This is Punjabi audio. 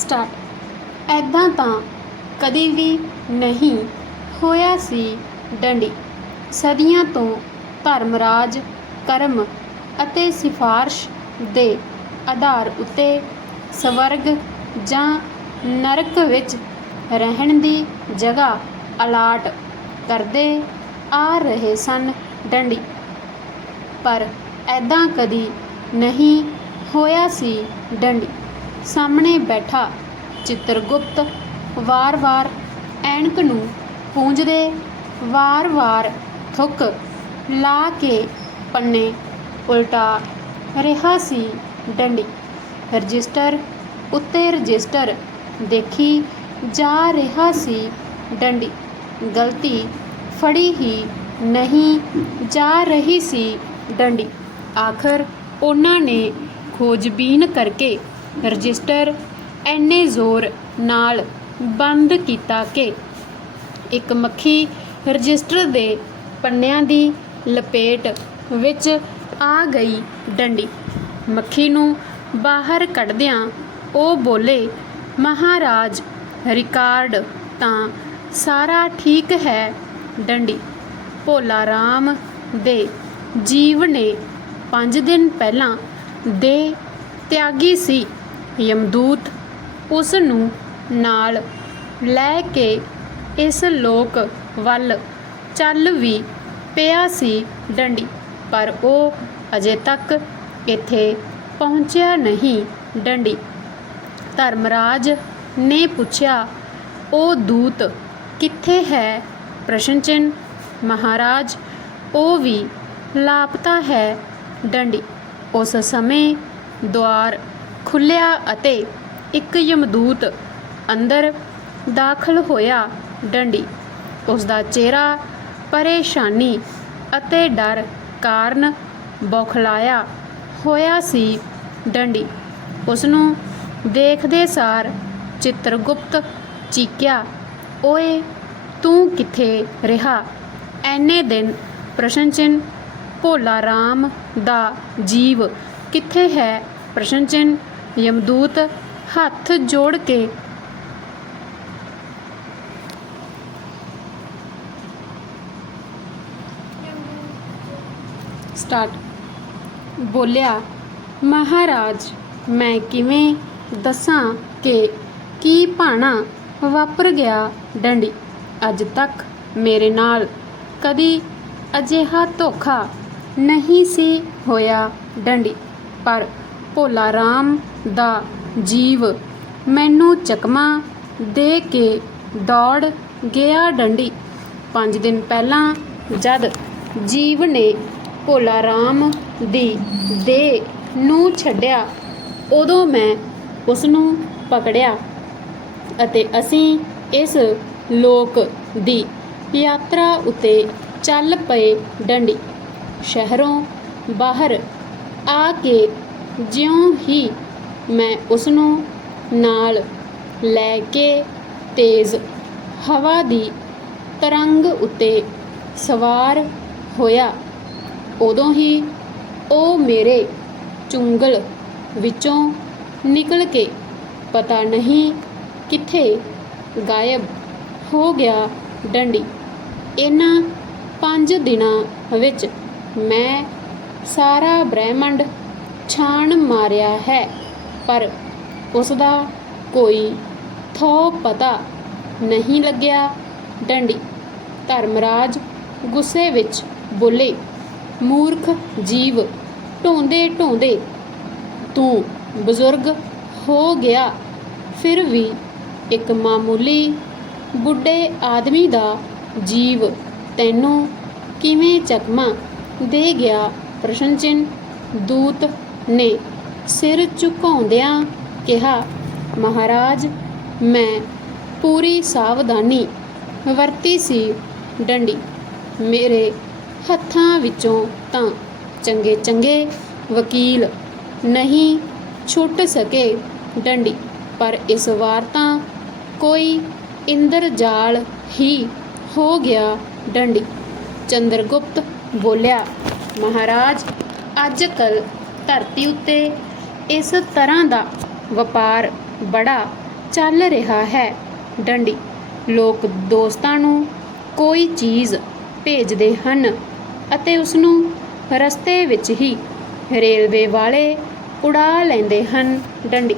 ਸਟਾਰਟ ਐਦਾਂ ਤਾਂ ਕਦੀ ਵੀ ਨਹੀਂ ਹੋਇਆ ਸੀ ਡੰਡੀ। ਸਦੀਆਂ ਤੋਂ ਧਰਮ ਰਾਜ ਕਰਮ ਅਤੇ ਸਿਫਾਰਸ਼ ਦੇ ਆਧਾਰ ਉੱਤੇ ਸਵਰਗ ਜਾਂ ਨਰਕ ਵਿੱਚ ਰਹਿਣ ਦੀ ਜਗ੍ਹਾ ਅਲਾਟ ਕਰਦੇ ਆ ਰਹੇ ਸਨ ਡੰਡੀ। ਪਰ ਐਦਾਂ ਕਦੀ ਨਹੀਂ ਹੋਇਆ ਸੀ ਡੰਡੀ। ਸਾਹਮਣੇ ਬੈਠਾ ਚਿੱਤਰਗੁਪਤ ਵਾਰ-ਵਾਰ ਐਨਕ ਨੂੰ ਪੂੰਝਦੇ ਵਾਰ-ਵਾਰ ਥੁੱਕ ਲਾ ਕੇ ਪੰਨੇ ਉਲਟਾ ਰਿਹਾ ਸੀ ਡੰਡੀ। ਰਜਿਸਟਰ ਉੱਤੇ ਰਜਿਸਟਰ ਦੇਖੀ ਜਾ ਰਿਹਾ ਸੀ ਡੰਡੀ। ਗਲਤੀ ਫੜੀ ਹੀ ਨਹੀਂ ਜਾ ਰਹੀ ਸੀ ਡੰਡੀ। ਆਖਰ ਉਹਨਾਂ ਨੇ ਖੋਜਬੀਨ ਕਰਕੇ ਰਜਿਸਟਰ ਐਨੇ ਜ਼ੋਰ ਨਾਲ ਬੰਦ ਕੀਤਾ ਕਿ ਇੱਕ ਮੱਖੀ ਰਜਿਸਟਰ ਦੇ ਪੰਨਿਆਂ ਦੀ ਲਪੇਟ ਵਿੱਚ ਆ ਗਈ ਡੰਡੀ। ਮੱਖੀ ਨੂੰ ਬਾਹਰ ਕੱਢਦਿਆਂ ਉਹ ਬੋਲੇ, ਮਹਾਰਾਜ, ਰਿਕਾਰਡ ਤਾਂ ਸਾਰਾ ਠੀਕ ਹੈ ਡੰਡੀ। ਭੋਲਾ ਰਾਮ ਦੇ ਜੀਵ ਨੇ ਪੰਜ ਦਿਨ ਪਹਿਲਾਂ ਦੇ ਤਿਆਗੀ ਸੀ। ਯਮਦੂਤ ਉਸ ਨੂੰ ਨਾਲ ਲੈ ਕੇ ਇਸ ਲੋਕ ਵੱਲ ਚੱਲ ਵੀ ਪਿਆ ਸੀ ਡੰਡੀ, ਪਰ ਉਹ ਅਜੇ ਤੱਕ ਇੱਥੇ ਪਹੁੰਚਿਆ ਨਹੀਂ ਡੰਡੀ। ਧਰਮਰਾਜ ਨੇ ਪੁੱਛਿਆ, ਉਹ ਦੂਤ ਕਿੱਥੇ ਹੈ? ਪ੍ਰਸ਼ਨ ਚਿੰਨ੍ਹ, ਮਹਾਰਾਜ, ਉਹ ਵੀ ਲਾਪਤਾ ਹੈ ਡੰਡੀ। ਉਸ ਸਮੇਂ ਦੁਆਰ ਖੁੱਲਿਆ ਅਤੇ ਇੱਕ ਯਮਦੂਤ ਅੰਦਰ ਦਾਖਲ ਹੋਇਆ ਡੰਡੀ। ਉਸ ਦਾ ਚਿਹਰਾ ਪਰੇਸ਼ਾਨੀ ਅਤੇ ਡਰ ਕਾਰਨ ਬੌਖਲਾਇਆ ਹੋਇਆ ਸੀ ਡੰਡੀ। ਉਸ ਨੂੰ ਦੇਖਦੇ ਸਾਰ ਚਿੱਤਰਗੁਪਤ ਚੀਕਿਆ, ਓਏ, ਤੂੰ ਕਿੱਥੇ ਰਿਹਾ? ਐਨੇ ਦਿਨ ਪ੍ਰਸ਼ਨ ਚਿੰਨ੍ਹ ਭੋਲਾ ਰਾਮ ਦਾ ਜੀਵ ਕਿੱਥੇ ਹੈ? ਪ੍ਰਸ਼ਨ ਚਿੰਨ੍ਹ ਯਮਦੂਤ ਹੱਥ ਜੋੜ ਕੇ ਸਟਾਰਟ। ਬੋਲਿਆ, ਮਹਾਰਾਜ, ਮੈਂ ਕਿਵੇਂ ਦੱਸਾਂ ਕਿ ਕੀ ਭਾਣਾ ਵਾਪਰ ਗਿਆ ਡੰਡੀ? ਅੱਜ ਤੱਕ ਮੇਰੇ ਨਾਲ ਕਦੀ ਅਜਿਹਾ ਧੋਖਾ ਨਹੀਂ ਸੀ ਹੋਇਆ ਡੰਡੀ। ਪਰ ਭੋਲਾ ਰਾਮ ਦਾ ਜੀਵ। ਮੈਨੂੰ ਚਕਮਾ ਦੇ ਕੇ ਦੌੜ ਗਿਆ ਡੰਡੀ। ਪੰਜ ਦਿਨ ਪਹਿਲਾਂ ਜਦ ਜੀਵ ਨੇ ਭੋਲਾ ਰਾਮ ਦੀ ਦੇ ਨੂੰ ਛੱਡਿਆ, ਉਦੋਂ ਮੈਂ ਉਸ ਨੂੰ ਪਕੜਿਆ ਅਤੇ ਅਸੀਂ ਇਸ ਲੋਕ ਦੀ ਯਾਤਰਾ ਉੱਤੇ ਚੱਲ ਪਏ ਡੰਡੀ। ਸ਼ਹਿਰੋਂ ਬਾਹਰ ਆ ਕੇ ਜਿਉਂ ਹੀ ਮੈਂ ਉਸ ਨੂੰ ਨਾਲ ਲੈ ਕੇ ਤੇਜ਼ ਹਵਾ ਦੀ ਤਰੰਗ ਉੱਤੇ ਸਵਾਰ ਹੋਇਆ, ਉਦੋਂ ਹੀ ਉਹ ਮੇਰੇ ਚੁੰਗਲ ਵਿੱਚੋਂ ਨਿਕਲ ਕੇ ਪਤਾ ਨਹੀਂ ਕਿੱਥੇ ਗਾਇਬ ਹੋ ਗਿਆ ਡੰਡੀ। ਇਹਨਾਂ ਪੰਜ ਦਿਨਾਂ ਵਿੱਚ ਮੈਂ ਸਾਰਾ ਬ੍ਰਹਿਮੰਡ ਛਾਣ ਮਾਰਿਆ ਹੈ, ਪਰ ਉਸ ਦਾ ਕੋਈ ਥੋ ਪਤਾ ਨਹੀਂ ਲੱਗਿਆ। ਡੰਡੀ ਧਰਮਰਾਜ ਗੁੱਸੇ ਵਿੱਚ ਬੋਲੇ, ਮੂਰਖ ਜੀਵ, ਢੋਂਦੇ ਢੋਂਦੇ, ਤੂੰ ਬਜ਼ੁਰਗ ਹੋ ਗਿਆ। ਫਿਰ ਵੀ ਇੱਕ ਮਾਮੂਲੀ ਬੁੱਢੇ ਆਦਮੀ ਦਾ ਜੀਵ ਤੈਨੂੰ ਕਿਵੇਂ ਚਕਮਾ ਦੇ ਗਿਆ? ਪ੍ਰਸ਼ਨ ਚਿੰਨ੍ਹ ਦੂਤ ਨੇ ਸਿਰ ਝੁਕਾਉਂਦਿਆਂ ਕਿਹਾ, ਮਹਾਰਾਜ, ਮੈਂ ਪੂਰੀ ਸਾਵਧਾਨੀ ਵਰਤੀ ਸੀ ਡੰਡੀ। ਮੇਰੇ ਹੱਥਾਂ ਵਿੱਚੋਂ ਤਾਂ ਚੰਗੇ ਚੰਗੇ ਵਕੀਲ ਨਹੀਂ ਛੁੱਟ ਸਕੇ ਡੰਡੀ, ਪਰ ਇਸ ਵਾਰ ਤਾਂ ਕੋਈ ਇੰਦਰਜਾਲ ਹੀ ਹੋ ਗਿਆ ਡੰਡੀ। ਚੰਦਰਗੁਪਤ ਬੋਲਿਆ, ਮਹਾਰਾਜ, ਅੱਜ ਕੱਲ ਧਰਤੀ ਉੱਤੇ ਇਸ ਤਰ੍ਹਾਂ ਦਾ ਵਪਾਰ ਬੜਾ ਚੱਲ ਰਿਹਾ ਹੈ। ਡੰਡੀ, ਲੋਕ ਦੋਸਤਾਂ ਨੂੰ ਕੋਈ ਚੀਜ਼ ਭੇਜਦੇ ਹਨ ਅਤੇ ਉਸ ਨੂੰ ਰਸਤੇ ਵਿੱਚ ਹੀ ਰੇਲਵੇ ਵਾਲੇ ਉਡਾ ਲੈਂਦੇ ਹਨ। ਡੰਡੀ